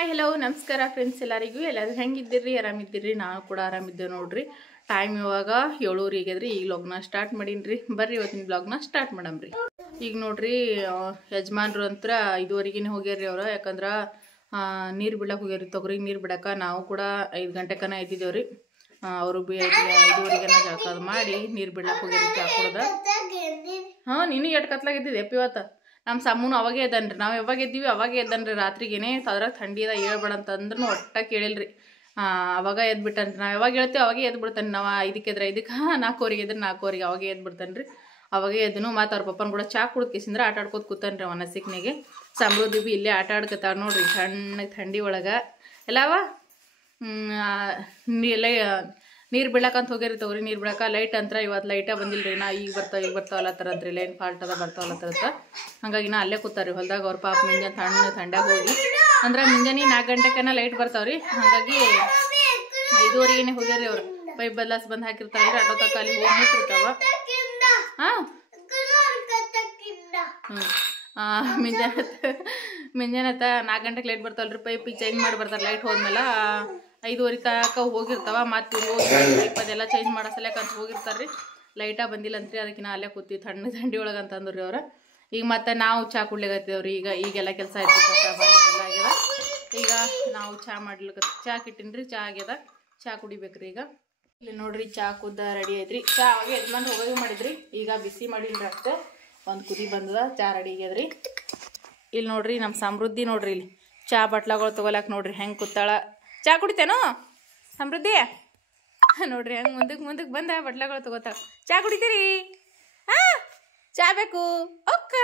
Hi hello ನಮಸ್ಕಾರ friends ಎಲ್ಲರಿಗೂ ಹೆಂಗಿದ್ದೀರಿ ಆರಾಮಿದ್ದೀರಿ ನಾನು ಕೂಡ ಆರಾಮಿದ್ದೆ ನೋಡ್ರಿ ಟೈಮ್ ಇವಾಗ 7:00 ಆಗ್ಯದ್ರಿ ಈಗ ವ್ಲಾಗ್ನ ಸ್ಟಾರ್ಟ್ ಮಾಡೀನ್ರಿ ಬರ್ರಿ ಇವತ್ತಿನ ವ್ಲಾಗ್ನ ಸ್ಟಾರ್ಟ್ ಮಾಡಮ್ರಿ ಈಗ ನೋಡ್ರಿ ಯಜಮಾನ್ರು ಅಂತ 5:30ಗೆ ಹೋಗ್ಯಾರ್ರಿ ಅವ್ರ ಯಾಕಂದ್ರ ನೀರು ಬಿಡಕ್ಕೆ ಹೋಗ್ಯಾರಿ ತೊಗರಿಗೆ ನೀರು ಬಿಡಕ ನಾವು ಕೂಡ 5 ಗಂಟೆಕನ ಎದ್ದಿದ್ದೇವ್ರಿ ಅವರು 5:30ಗೆನ ಜಳಕ ಮಾಡಿ ನೀರು ಬಿಡಕ್ಕೆ ಹೋಗ್ಯಾರಿ ಚಾ ಕುಡ್ದ ನೀನು ಎಟ್ ಕತ್ಲಾಗಿದ್ದಿದೆ ಇವತ್ತ ನಮ್ಮ ಸಮ್ಮನು ಅವಾಗೇ ಎದ್ದನ್ರಿ ನಾವು ಯಾವಾಗ ಎದ್ದೀವಿ ಅವಾಗೇ ಎದ್ದನ್ರಿ ರಾತ್ರಿಗೇನೆ ಅದ್ರ ಥಂಡಿದ ಹೇಳ್ಬೇಡ ಅಂತಂದ್ರೂ ಒಟ್ಟ ಕೇಳಿಲ್ರಿ ಅವಾಗ ಎದ್ಬಿಟ್ಟನ್ರಿ ನಾವು ಯಾವಾಗ ಹೇಳ್ತೀವಿ ಅವಾಗೇ ಎದ್ಬಿಡ್ತಾನೆ ನಾವು 5ಕ್ಕೆ ಎದ್ರೆ 5ಕ್ಕೆ 4:00 ಎದ್ರೆ 4:00 ಅವಾಗೇ ಎದ್ಬಿಡ್ತಾನ್ರಿ ಅವಾಗೇ ಎದ್ದನು ಮತ್ತು ಅವ್ರ ಪಪ್ಪನ ಕೂಡ ಚಾ ಕುಡ್ಕೇಸಿಂದ್ರೆ ಆಟ ಆಡ್ಕೋತ ಕೂತಾನ್ರಿ ಅವನ ಸಿಕ್ನಿಗೆ ಸಮೃದ್ಧಿ ಬಿ ಇಲ್ಲೇ ಆಟ ಆಡ್ಕೊತಾರ ನೋಡ್ರಿ ಸಣ್ಣಗೆ ಥಂಡಿ ಒಳಗೆ ಎಲ್ಲವ ನೀರು ಬಿಡಕ್ಕಂತ ಹೋಗ್ಯಾರಿ ತಗೋರಿ ನೀರು ಬಿಡಕ್ಕೆ ಲೈಟ್ ಅಂತ ಇವತ್ತು ಲೈಟ ಬಂದಿಲ್ರಿ ನಾ ಈಗ ಬರ್ತಾವಲ್ಲತ್ತರಂತ್ರಿ ಲೈನ್ ಫಾಲ್ಟ್ ಅದ ಬರ್ತಾವಲ್ಲತ್ತರತ್ತ ಹಾಗಾಗಿ ನಾ ಅಲ್ಲೇ ಕೂತಾರಿ ಹೊಲ್ದಾಗ ಅವ್ರ ಪಾಪ ಮುಂಜಾನೆ ಥಂಡಾಗ ಹೋಗಿ ಅಂದ್ರೆ ಮುಂಜಾನೆ 4 ಗಂಟೆಕನ ಲೈಟ್ ಬರ್ತಾವ್ರಿ ಹಾಗಾಗಿ 5:30ಗೆ ಹೋಗ್ಯಾರಿ ಅವ್ರು ಪೈಪ್ ಬದಲಾಸ್ ಬಂದು ಹಾಕಿರ್ತಾವ್ರಿ ಆಟೋ ತಕ್ಕ ಅಲ್ಲಿ ಹೋಗಿ ನಿಂತಿರ್ತಾವ ಮುಂಜಾನೆ 4 ಗಂಟೆಗೆ ಲೈಟ್ ಬರ್ತಾವಲ್ರಿ ಪೈಪಿಗೆ ಚೇಂಜ್ ಮಾಡಿ ಬರ್ತಾರೆ ಲೈಟ್ ಹೋದ್ಮೇಲೆ 5:30 ತನಕ ಹೋಗಿರ್ತಾವ ಮತ್ತೆ ಹೋಗಿ ಪೈಪ್ ಅದೆಲ್ಲ ಚೇಂಜ್ ಮಾಡೋ ಸಲಕಂತ ಹೋಗಿರ್ತಾರ್ರಿ ಲೈಟ ಬಂದಿಲ್ಲ ಅಂತ್ರಿ ಅದಕ್ಕೆ ನಾ ಅಲ್ಲೇ ಕೂತೀವಿ ಥಂಡಿ ಒಳಗೆ ಅಂತ ಅಂದ್ರಿ ಅವ್ರ ಈಗ ಮತ್ತೆ ನಾವು ಚಾ ಕುಡ್ಲಿಕತ್ತೀವ್ರಿ ಈಗೆಲ್ಲ ಕೆಲಸ ಆಯ್ತು ಬಂದೆಲ್ಲ ಆಗ್ಯದ ಈಗ ನಾವು ಚಾ ಮಾಡ್ಲಿಕ್ಕೆ ಚಾ ಕಿಟ್ಟಿನ್ರಿ ಚಾ ಆಗ್ಯದ ಚಾ ಕುಡಿಬೇಕ್ರಿ ಈಗ ಇಲ್ಲಿ ನೋಡ್ರಿ ಚಾ ಕುದ್ದ ರೆಡಿ ಐತ್ರಿ ಚಾ ಅವಾಗೆ ಯಜಮಾನ್ ಹೋಗೋದು ಮಾಡಿದ್ರಿ ಈಗ ಬಿಸಿ ಮಾಡಿಲ್ರಿ ಅಷ್ಟೇ ಒಂದು ಕುದಿ ಬಂದದ ಚಾ ರೆಡಿ ಆಗ್ಯದ್ರಿ ಇಲ್ಲಿ ನೋಡ್ರಿ ನಮ್ಮ ಸಮೃದ್ಧಿ ನೋಡ್ರಿ ಇಲ್ಲಿ ಚಾ ಬಟ್ಲಗಳು ತೊಗೊಳಕ್ ನೋಡ್ರಿ ಹೆಂಗೆ ಕೂತಾಳ ಚಾ ಕುಡಿತೇನೋ ಸಮೃದ್ಧಿ ನೋಡ್ರಿ ಹೆಂಗೆ ಮುಂದಕ್ಕೆ ಬಂದ ಬಟ್ಲಗಳು ತಗೋತಾಳ ಚಾ ಕುಡಿತೀರಿ ಚಾ ಬೇಕು ಓಕ್ಕ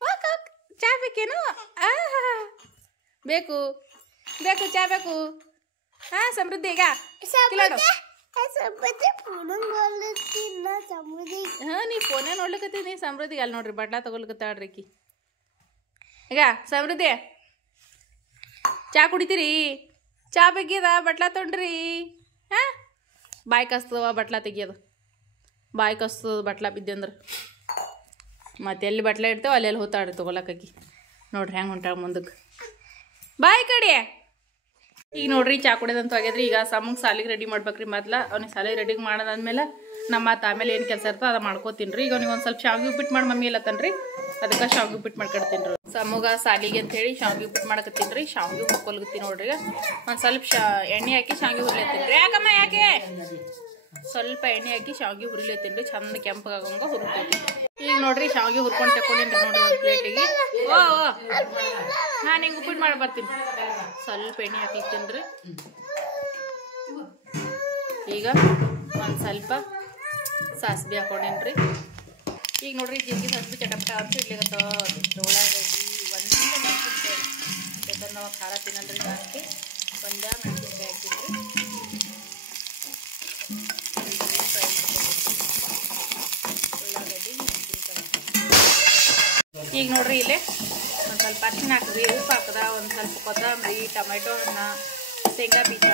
ಓಕ ಚಾ ಬೇಕೇನು ಬೇಕು ಬೇಕು ಚಾ ಬೇಕು ಸಮೃದ್ಧಿ ಈಗ ನೀ ಫೋನೇ ನೋಡ್ಲಿಕತ್ತೀನಿ ಸಮೃದ್ಧಿ ಅಲ್ಲಿ ನೋಡ್ರಿ ಬಟ್ಲ ತಗೊಳ್ಕತ್ತಾಳ್ರಿ ಆಕಿ ಈಗ ಸಮೃದ್ಧಿ ಚಾ ಕುಡಿತೀರಿ ಚಾ ಬೇಕಿದ ಬಟ್ಲ ತೊಗೊಂಡ್ರಿ ಬಾಯಿ ಕಸ್ತವ ಬಟ್ಲ ತೆಗಿಯೋದು ಬಾಯಿ ಕಸ್ತದ ಬಟ್ಲ ಬಿದ್ದಂದ್ರೆ ಮತ್ತೆ ಎಲ್ಲಿ ಬಟ್ಲ ಇಡ್ತೇವೆ ಅಲ್ಲೆಲ್ಲಿ ಹೋತಾಡ್ರಿ ತೊಗೊಳಕಾಕಿ ನೋಡ್ರಿ ಹೆಂಗೆ ಹೊಂಟಾಳ ಮುಂದಕ್ಕೆ ಬಾಯಿ ಕಡೆ ಈಗ ನೋಡ್ರಿ ಚಾ ಕುಡಿಯೋದಂತೂ ಆಗ್ಯದ್ರಿ ಈಗ ಸಮ್ಮಗೆ ಸಾಲಿಗೆ ರೆಡಿ ಮಾಡ್ಬೇಕ್ರಿ ಮೊದ್ಲು ಅವ್ನಿಗೆ ಸಾಲಿಗೆ ರೆಡಿ ಮಾಡೋದಾದ್ಮೇಲೆ ನಮ್ಮ ಮತ್ತೆ ಆಮೇಲೆ ಏನು ಕೆಲಸ ಇರ್ತೋ ಅದು ಮಾಡ್ಕೋತೀನಿ ರೀ ಈಗ ಅವ್ನಿಗೆ ಒಂದು ಸ್ವಲ್ಪ ಶಾವಿಗೆ ಉಪ್ಪಿಟ್ಟು ಮಾಡಿ ಮಮ್ಮಿ ಇಲ್ಲತ್ತನ್ರಿ ಅದಕ್ಕೆ ಶಾವಿಗೆ ಉಪ್ಪಿಟ್ಟು ಮಾಡ್ಕೊಡ್ತೀನಿ ರೀ ಸಮ್ಮಗ ಸಾಲಿಗೆ ಅಂತೇಳಿ ಶಾವಿಗೆ ಉಪ್ಪಿಟ್ಟು ಮಾಡಕತ್ತೀನಿ ರೀ ಶಾವಿಗೆ ಹುರ್ಕೊಲ್ಗತ್ತೀನಿ ನೋಡ್ರಿ ಒಂದು ಸ್ವಲ್ಪ ಎಣ್ಣೆ ಹಾಕಿ ಶಾವಿಗೆ ಹುರಿಲತ್ತೀನಿ ರೀ ಯಾಕಮ್ಮ ಯಾಕೆ ಸ್ವಲ್ಪ ಎಣ್ಣೆ ಹಾಕಿ ಶಾವಿಗೆ ಹುರಿಲತ್ತೀನಿ ರೀ ಚಂದ ಕೆಂಪಗಾಗಂಗ ಹುರ್ತೀನಿ ಈಗ ನೋಡ್ರಿ ಶಾವಿಗೆ ಹುರ್ಕೊಂಡು ತಗೊಂಡೇನ್ರಿ ನೋಡ್ರಿ ಒಂದು ಪ್ಲೇಟಿಗೆ ನಾನು ಹಿಂಗೆ ಉಪ್ಪಿಟ್ಟು ಮಾಡಿ ಬರ್ತೀನಿ ಸ್ವಲ್ಪ ಎಣ್ಣೆ ಹಾಕ್ಲಿತ್ತೀನಿ ರೀ ಈಗ ಒಂದು ಸ್ವಲ್ಪ ಸಾಸಿವೆ ಹಾಕೊಂಡೇನ್ರಿ ಈಗ ನೋಡ್ರಿ ಜೀರಿಗೆ ಸಾಸಿವೆ ಚಟಪಟ ಅಂತ ಇಡ್ಲಿಕತ್ತಾವ ಉಳ್ಳಾಗಡ್ಡಿ ಒಂದೇ ಮೆಣಸಿನ್ಕಾಯಿ ಯಾಕಂದ್ರೆ ನಾವು ಖಾರ ತಿನ್ನಲ್ರಿ ಜಾಸ್ತಿ ಒಂದೇ ಮೆಣಸಿನ್ಕಾಯಿ ಹಾಕಿದ್ರಿ ಉಳ್ಳಾಗಡ್ಡಿ ಮೆಣಸಿನ್ಕಾಯಿ ಈಗ ನೋಡ್ರಿ ಇಲ್ಲೇ ಒಂದು ಸ್ವಲ್ಪ ಅರಿಶಿನ ಹಾಕಿದ್ರಿ ಉಪ್ಪು ಹಾಕದ ಒಂದು ಸ್ವಲ್ಪ ಕೊತ್ತಂಬರಿ ಟೊಮೆಟೊ ಹಣ್ಣು ಶೇಂಗಾ ಬೀಜ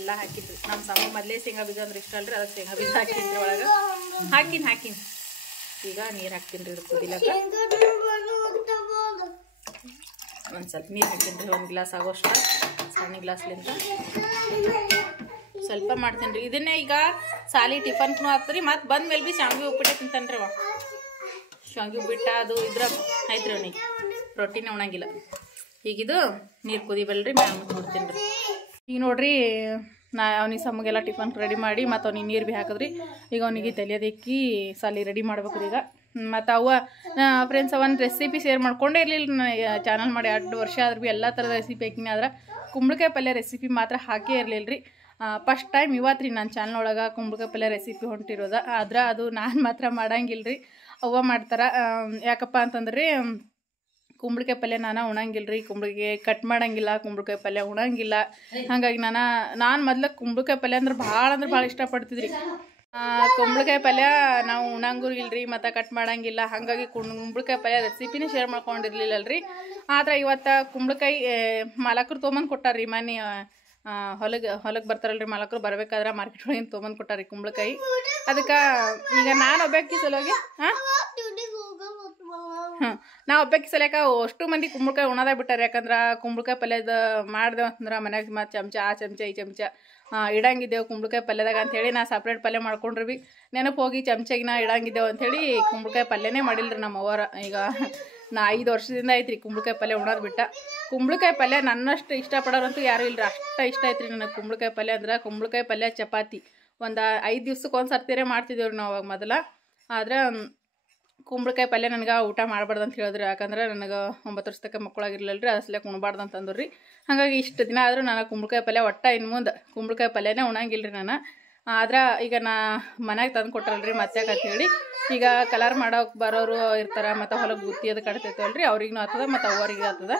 ಎಲ್ಲ ಹಾಕಿದ್ರಿ ನಮ್ಮ ಸಮ ಮೊದಲೇ ಶೇಂಗಾ ಬೀಜ ಅಂದ್ರೆ ಇಷ್ಟ ಅಲ್ರಿ ಅದಕ್ಕೆ ಶೇಂಗಾ ಬೀಜ ಹಾಕಿದ್ರಿ ಒಳಗೆ ಹಾಕಿನಿ ಈಗ ನೀರು ಹಾಕ್ತೀನಿ ರೀ ಕುದಿಲಕ್ಕ ಒಂದು ಸ್ವಲ್ಪ ನೀರು ಹಾಕ್ತೀನಿ ರೀ 1 ಗ್ಲಾಸ್ ಆಗೋಷ್ಟ ಸಣ್ಣ ಗ್ಲಾಸ್ಲಿಂದ ಸ್ವಲ್ಪ ಮಾಡ್ತೀನಿ ರೀ ಇದನ್ನೇ ಈಗ ಸಾಲಿ ಟಿಫನ್ಗೂ ಹಾಕ್ತೀರಿ ಮತ್ತು ಬಂದ ಮೇಲೆ ಭೀ ಶಾವಿಗೆ ಉಪ್ಪಿಟ್ಟೆ ತಿಂತಾನೆ ರೀ ಶಾವಿಗೆ ಉಪ್ಪಿಟ್ಟ ಅದು ಇದ್ರ ಆಯ್ತು ರೀ ಅವನಿಗೆ ರೊಟ್ಟಿನೇ ಉಣಂಗಿಲ್ಲ ಈಗಿದು ನೀರು ಕುದಿಬಲ್ರಿ ಮ್ಯಾಮ್ ನೋಡ್ತೀನಿ ರೀ ಈಗ ನೋಡ್ರಿ ನಾ ಅವ್ನಿಗೆ ಸಮ್ಗೆಲ್ಲ ಟಿಫನ್ ರೆಡಿ ಮಾಡಿ ಮತ್ತು ಅವ್ನಿಗೆ ನೀರು ಭೀ ಹಾಕಿದ್ರಿ ಈಗ ಅವನಿಗೆ ತಲೆಯದಿಕ್ಕಿ ಸಾಲಿ ರೆಡಿ ಮಾಡ್ಬೇಕ್ರಿ ಈಗ ಮತ್ತು ಫ್ರೆಂಡ್ಸ್ ಒಂದು ರೆಸಿಪಿ ಶೇರ್ ಮಾಡ್ಕೊಂಡೇ ಇರಲಿಲ್ಲ ನಾನು ಚಾನಲ್ ಮಾಡಿ 2 ವರ್ಷ ಆದ್ರೆ ಭೀ ಎಲ್ಲ ಥರದ ರೆಸಿಪಿ ಹಾಕಿನಿ ಆದ್ರೆ ಕುಂಬಳಕಾಯಿ ಪಲ್ಯ ರೆಸಿಪಿ ಮಾತ್ರ ಹಾಕೇ ಇರಲಿಲ್ಲ ರೀ ಫಸ್ಟ್ ಟೈಮ್ ಇವತ್ತು ರೀ ನನ್ನ ಚಾನಲ್ ಒಳಗೆ ಕುಂಬಳಕಾಯಿ ಪಲ್ಯ ರೆಸಿಪಿ ಹೊಂಟಿರೋದು ಆದ್ರೆ ಅದು ನಾನು ಮಾತ್ರ ಮಾಡಂಗಿಲ್ಲ ರೀ ಅವ್ವ ಮಾಡ್ತಾರೆ ಯಾಕಪ್ಪ ಅಂತಂದ್ರೆ ಕುಂಬಳಕಾಯಿ ಪಲ್ಯ ನಾನು ಉಣಂಗಿಲ್ಲ ರೀ ಕುಂಬಳಕಾಯಿ ಕಟ್ ಮಾಡಂಗಿಲ್ಲ ಕುಂಬಳಕಾಯಿ ಪಲ್ಯ ಉಣಂಗಿಲ್ಲ ಹಾಗಾಗಿ ನಾನು ಮೊದ್ಲು ಕುಂಬಳಕಾಯಿ ಪಲ್ಯ ಅಂದ್ರೆ ಭಾಳ ಇಷ್ಟಪಡ್ತಿದ್ರಿ ಕುಂಬಳಕಾಯಿ ಪಲ್ಯ ನಾವು ಉಣಂಗೂ ಇಲ್ರಿ ಮತ್ತು ಕಟ್ ಮಾಡಂಗಿಲ್ಲ ಹಾಗಾಗಿ ಕುಂಬಳಕಾಯಿ ಪಲ್ಯ ರೆಸಿಪಿನೇ ಶೇರ್ ಮಾಡ್ಕೊಂಡಿರ್ಲಿಲ್ಲಲ್ರಿ ಆದ್ರೆ ಇವತ್ತು ಕುಂಬಳಕಾಯಿ ಮಾಲಕರು ತೊಗೊಂಬಂದು ಕೊಟ್ಟಾರ್ರಿ ಮನೆ ಹೊಲಕ್ಕೆ ಬರ್ತಾರಲ್ರಿ ಮಾಲಕರು ಬರ್ಬೇಕಾದ್ರೆ ಮಾರ್ಕೆಟ್ ಒಳಗಿಂದ ತೊಗೊಂಬಂದು ಕೊಟ್ಟಾರ್ರಿ ಕುಂಬಳಕಾಯಿ ಅದಕ್ಕೆ ಈಗ ನಾನು ಒಬ್ಬಾಕಿ ಸಲುವಾಗಿ ನಾವು ಒಬ್ಬಕ್ಕೆ ಸಲಕ ಅಷ್ಟು ಮಂದಿ ಕುಂಬಳಕಾಯಿ ಉಣದ ಬಿಟ್ಟಾರೆ. ಯಾಕಂದ್ರೆ ಕುಂಬಳಕಾಯಿ ಪಲ್ಯದ ಮಾಡ್ದೇವು ಅಂತಂದ್ರೆ ಮನ್ಯಾಗ ಮತ್ತು ಚಮಚ ಆ ಚಮಚ ಈ ಚಮಚ ಇಡಂಗಿದ್ದೇವು ಕುಂಬಳಕಾಯಿ ಪಲ್ಯದಾಗ ಅಂಥೇಳಿ ನಾ ಸಪ್ರೇಟ್ ಪಲ್ಯ ಮಾಡ್ಕೊಂಡ್ರಿ ಭೀ ನೆನಪು ಹೋಗಿ ಚಮಚಗಿನ ಇಡಂಗಿದ್ದೇವು ಅಂಥೇಳಿ ಕುಂಬಳಕಾಯಿ ಪಲ್ಯನೇ ಮಾಡಿಲ್ರಿ ನಮ್ಮ ಅವ್ವರ. ಈಗ ನಾ 5 ವರ್ಷದಿಂದ ಐತ್ರಿ ಕುಂಬಳಕಾಯಿ ಪಲ್ಯ ಉಣೋದು ಬಿಟ್ಟ. ಕುಂಬಳಕಾಯಿ ಪಲ್ಯ ನನ್ನಷ್ಟು ಇಷ್ಟಪಡೋರಂತೂ ಯಾರೂ ಇಲ್ಲರಿ, ಅಷ್ಟು ಇಷ್ಟ ಐತ್ರಿ ನನಗೆ ಕುಂಬಳಕಾಯಿ ಪಲ್ಯ ಅಂದ್ರೆ. ಕುಂಬಳಕಾಯಿ ಪಲ್ಯ ಚಪಾತಿ ಒಂದು 5 ದಿವ್ಸಕ್ಕೆ ಒಂದು ಸರ್ತಿರೇ ಮಾಡ್ತಿದ್ದೇವ್ರಿ ನಾವು ಅವಾಗ ಮೊದಲ. ಆದ್ರೆ ಕುಂಬಳಕಾಯಿ ಪಲ್ಯ ನನಗೆ ಊಟ ಮಾಡಬಾರ್ದು ಅಂತ ಹೇಳಿದ್ರು. ಯಾಕಂದ್ರೆ ನನಗೆ 9 ವರ್ಷದಕ್ಕೆ ಮಕ್ಕಳಾಗಿರ್ಲಿಲ್ಲ ರೀ, ಅಸಲಿಗೆ ಉಣಬಾರ್ದು ಅಂತಂದ್ರು ರೀ. ಹಾಗಾಗಿ ಇಷ್ಟು ದಿನ ಆದರೂ ನಾನು ಕುಂಬಳಕಾಯಿ ಪಲ್ಯ ಒಟ್ಟ ಇನ್ನು ಮುಂದೆ ಕುಂಬಳಕಾಯಿ ಪಲ್ಯನೇ ಉಣಂಗಿಲ್ಲ ರೀ ನಾನು. ಆದ್ರೆ ಈಗ ನಾ ಮನ್ಯಾಗ ತಂದು ಕೊಟ್ರಲ್ರಿ ಮತ್ತೆ ಅಂತ ಹೇಳಿ ಈಗ ಕಲರ್ ಮಾಡೋಕೆ ಬರೋರು ಇರ್ತಾರೆ, ಮತ್ತು ಹೊಲಕ್ಕೆ ಗುತ್ತಿ ಅದು ಕಟ್ತೈತಲ್ರಿ, ಅವ್ರಿಗೂ ಆಗ್ತದ ಮತ್ತು ಅವ್ರಿಗೆ ಆಗ್ತದ.